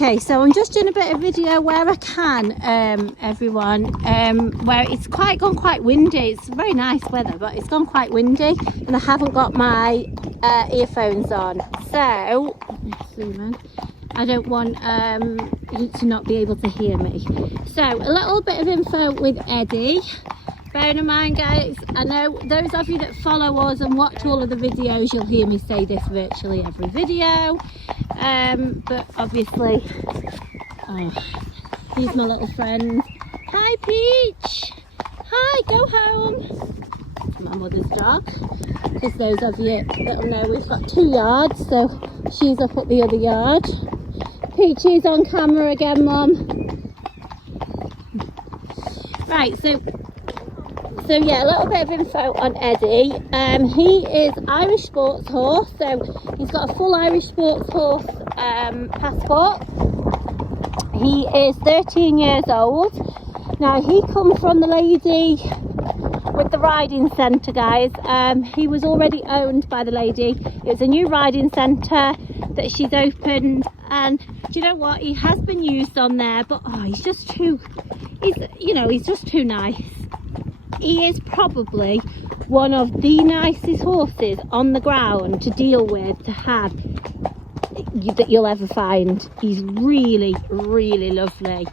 Okay, so I'm just doing a bit of video where I can, everyone, where it's gone quite windy. It's very nice weather, but it's gone quite windy and I haven't got my earphones on. So, I don't want you to not be able to hear me. So, a little bit of info with Eddie. Bearing in mind, guys, I know those of you that follow us and watch all of the videos, you'll hear me say this virtually every video. But obviously, he's my little friend. Hi, Peach. Hi, go home. It's my mother's dog. Because those of you that know, we've got 2 yards, so she's up at the other yard. Peachy's on camera again, Mum. Right, so yeah, a little bit of info on Eddie. He is Irish sports horse, so he's got a full Irish sports horse passport. He is 13 years old. Now he comes from the lady with the riding centre, guys. He was already owned by the lady. It's a new riding centre that she's opened, and do you know what? He has been used on there, but he's just too nice. He is probably one of the nicest horses on the ground to deal with, to have, that you'll ever find. He's really, really lovely.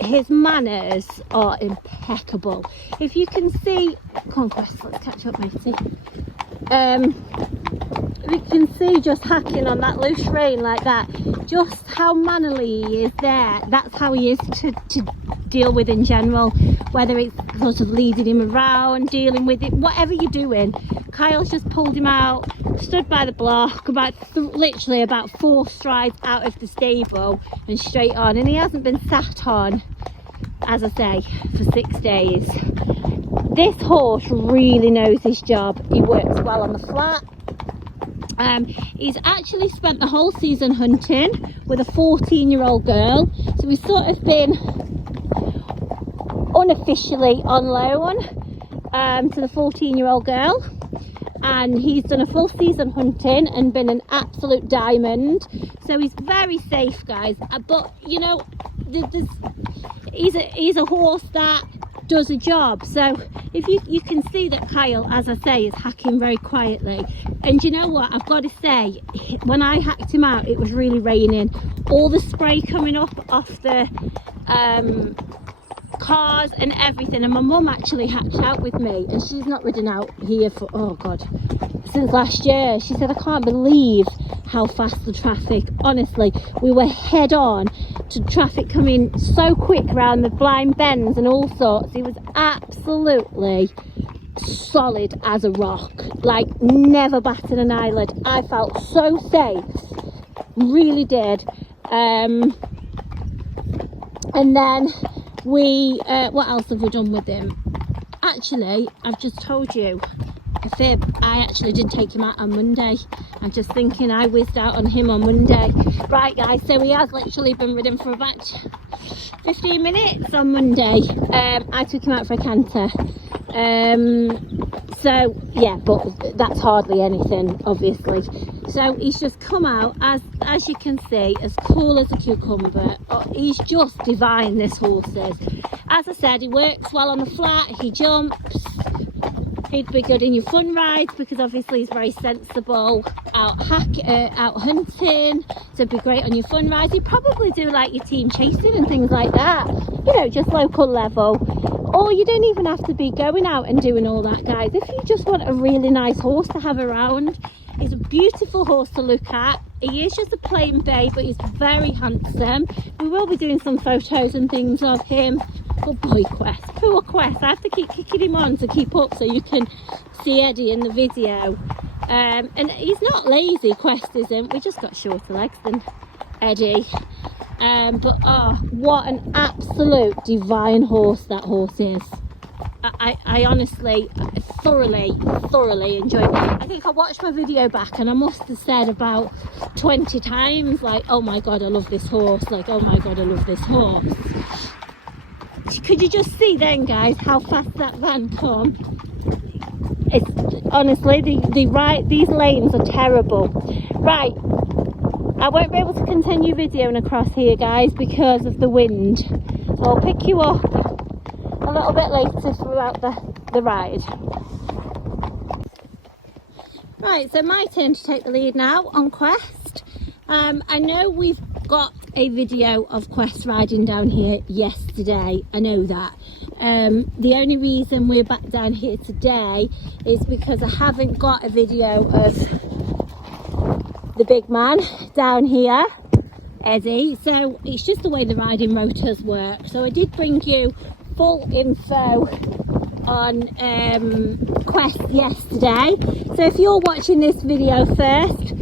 His manners are impeccable. If you can see, come on, Quest, let's catch up, matey. If you can see, just hacking on that loose rein like that, just how mannerly he is there. That's how he is to deal with in general, whether it's sort of leading him around, dealing with it, whatever you're doing. Kyle's just pulled him out, stood by the block, literally about 4 strides out of the stable and straight on, and he hasn't been sat on, as I say, for 6 days. This horse really knows his job. He works well on the flat. He's actually spent the whole season hunting with a 14-year-old girl, so we've sort of been unofficially on loan to the 14-year-old girl, and he's done a full season hunting and been an absolute diamond, so he's very safe, guys. But you know, he's a horse that does a job. So if you can see that Kyle, as I say, is hacking very quietly, and you know what, I've got to say, when I hacked him out, it was really raining, all the spray coming up off the cars and everything, and my mum actually hatched out with me, and she's not ridden out here for, oh god, since last year. She said, I can't believe how fast the traffic, honestly, we were head on to traffic coming so quick around the blind bends and all sorts. He was absolutely solid as a rock, like never batted an eyelid. I felt so safe, really did. And then we what else have we done with him? Actually, I've just told you a fib. I actually did take him out on Monday. I'm just thinking, I whizzed out on him on Monday. Right, guys, so he has literally been ridden for about 15 minutes on Monday. I took him out for a canter. So yeah, but that's hardly anything, obviously. So he's just come out, as you can see, as cool as a cucumber. He's just divine, this horse is. As I said, he works well on the flat, he jumps. He'd be good in your fun rides because obviously he's very sensible out hunting, so it'd be great on your fun rides. He'd probably do like your team chasing and things like that, you know, just local level. Or you don't even have to be going out and doing all that, guys. If you just want a really nice horse to have around, he's a beautiful horse to look at. He is just a plain bay, but he's very handsome. We will be doing some photos and things of him. Good boy, Quest. Poor Quest. I have to keep kicking him on to keep up so you can see Eddie in the video. And he's not lazy, Quest isn't. We just got shorter legs than Eddie. But what an absolute divine horse that horse is. I honestly thoroughly enjoyed it. I think I watched my video back and I must have said about 20 times, like, oh my god, I love this horse, like, oh my god, I love this horse. Could you just see then, guys, how fast that van come? It's honestly, these lanes are terrible. Right, I won't be able to continue videoing across here, guys, because of the wind. So I'll pick you up a little bit later throughout the ride. Right, so my turn to take the lead now on Quest. I know we've got a video of Quest riding down here yesterday, I know that. The only reason we're back down here today is because I haven't got a video of the big man down here, Eddie, so it's just the way the riding rotors work. So I did bring you full info on Quest yesterday, so if you're watching this video first,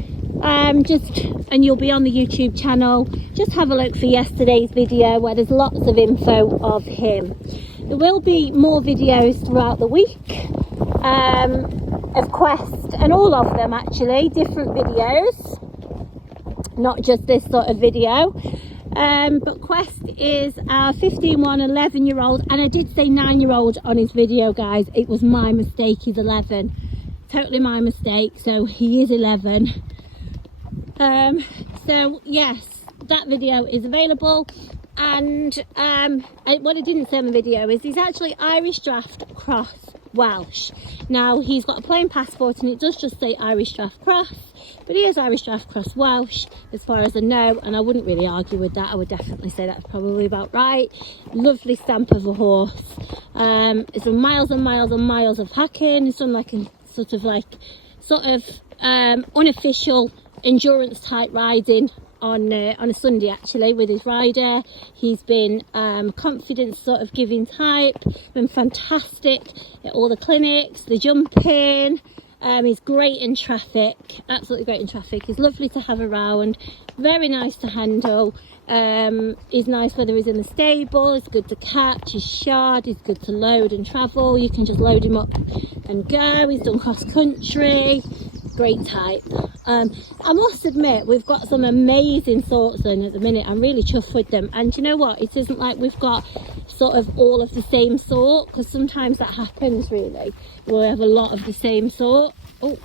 and you'll be on the YouTube channel, just have a look for yesterday's video where there's lots of info of him. There will be more videos throughout the week of Quest, and all of them actually, different videos, not just this sort of video. But Quest is our 15, 11-year-old, and I did say 9-year-old on his video, guys. It was my mistake, he's 11. Totally my mistake, so he is 11. So yes, that video is available, and what I didn't say in the video is he's actually Irish Draft Cross Welsh. Now he's got a plain passport and it does just say Irish Draft Cross, but he is Irish Draft Cross Welsh as far as I know, and I wouldn't really argue with that. I would definitely say that's probably about right. Lovely stamp of a horse. It's done miles and miles and miles of hacking. It's done like a sort of unofficial endurance type riding on a Sunday actually with his rider. He's been confidence sort of giving type, been fantastic at all the clinics, the jumping. He's great in traffic, absolutely great in traffic. He's lovely to have around, very nice to handle. He's nice whether he's in the stable, he's good to catch, he's shod, he's good to load and travel. You can just load him up and go. He's done cross country, great type. I must admit we've got some amazing sorts in at the minute. I'm really chuffed with them, and you know what, it isn't like we've got sort of all of the same sort, because sometimes that happens really. We'll have a lot of the same sort. Oh,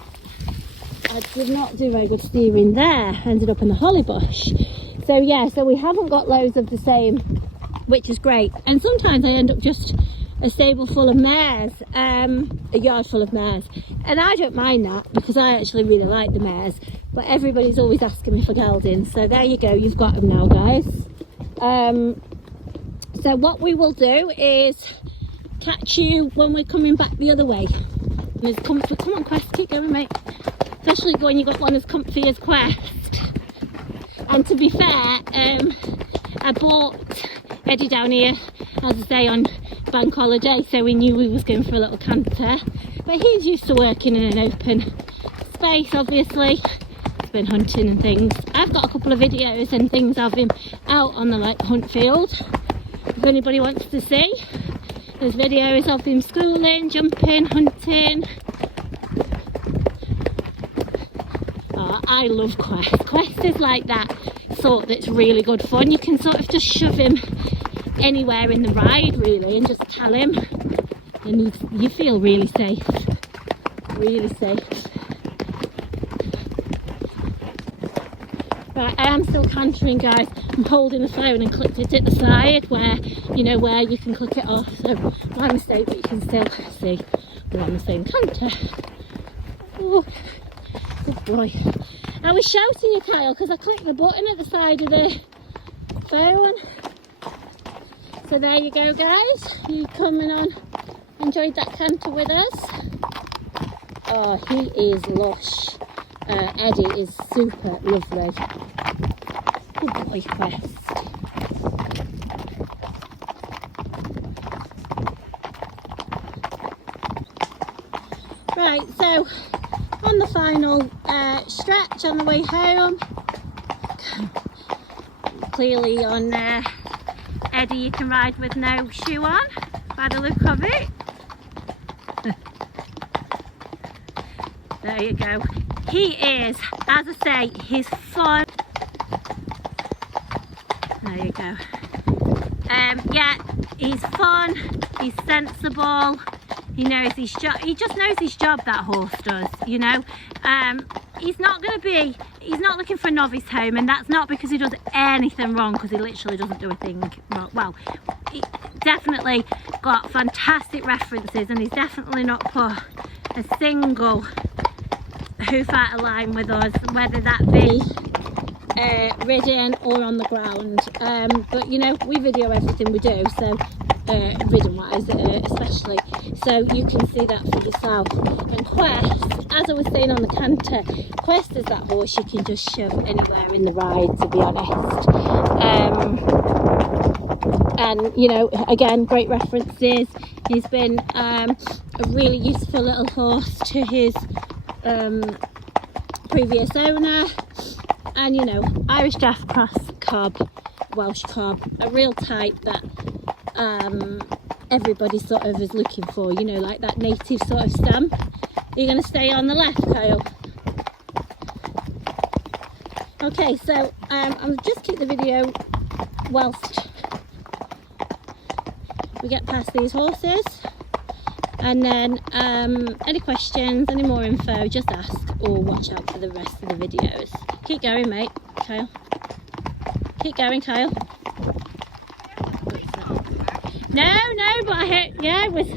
I did not do very good steering there, ended up in the holly bush. So yeah, so we haven't got loads of the same, which is great. And sometimes I end up just a stable full of mares, a yard full of mares, and I don't mind that because I actually really like the mares, but everybody's always asking me for geldings. So there you go, you've got them now, guys. So what we will do is catch you when we're coming back the other way. Come on Quest, keep going mate, especially when you've got one as comfy as Quest. And to be fair, I bought Eddie down here, as I say, on bank holiday, so we knew we was going for a little canter, but he's used to working in an open space. Obviously he's been hunting and things. I've got a couple of videos and things of him out on the hunt field if anybody wants to see. There's videos of him schooling, jumping, hunting. Oh, I love Quest. Quest is like that sort that's really good fun. You can sort of just shove him anywhere in the ride really and just tell him, and you feel really safe, really safe. Right, I am still cantering, guys. I'm holding the phone and clicked it at the side where, you know, where you can click it off, so my mistake, but you can still see we're on the same canter. Oh, good boy. I was shouting you, Kyle, because I clicked the button at the side of the phone. So there you go, guys. You coming on, enjoyed that canter with us. Oh, he is lush. Eddie is super lovely. Good boy, Quest. Right, so on the final stretch on the way home, clearly on Eddie you can ride with no shoe on by the look of it. There you go. He is, as I say, he's fun. There you go. Yeah, he's fun, he's sensible, he knows his job. He just knows his job, that horse does, you know. He's not going to be he's not looking for a novice home, and that's not because he does anything wrong, because he literally doesn't do a thing wrong. Well, he definitely got fantastic references, and he's definitely not put a single hoof out of line with us, whether that be ridden or on the ground. But you know, we video everything we do, so ridden wise especially, so you can see that for yourself. And Quest, as I was saying on the canter, Quest is that horse you can just shove anywhere in the ride, to be honest. And you know, again, great references. He's been a really useful little horse to his previous owner. And you know, Irish Draft Cross cob, Welsh cob, a real type that everybody sort of is looking for, you know, like that native sort of stamp. Are you going to stay on the left, Kyle? Okay, so I'll just keep the video whilst we get past these horses, and then any questions, any more info, just ask or watch out for the rest of the videos. Keep going, mate, Kyle. Keep going, Kyle. No, but I heard, yeah, it was,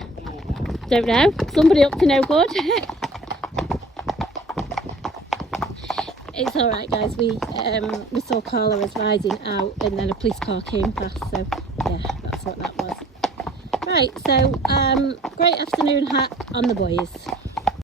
don't know, somebody up to no good. It's alright, guys, we saw Carla was riding out, and then a police car came past, so yeah, that's what that was. Right, so great afternoon hack on the boys.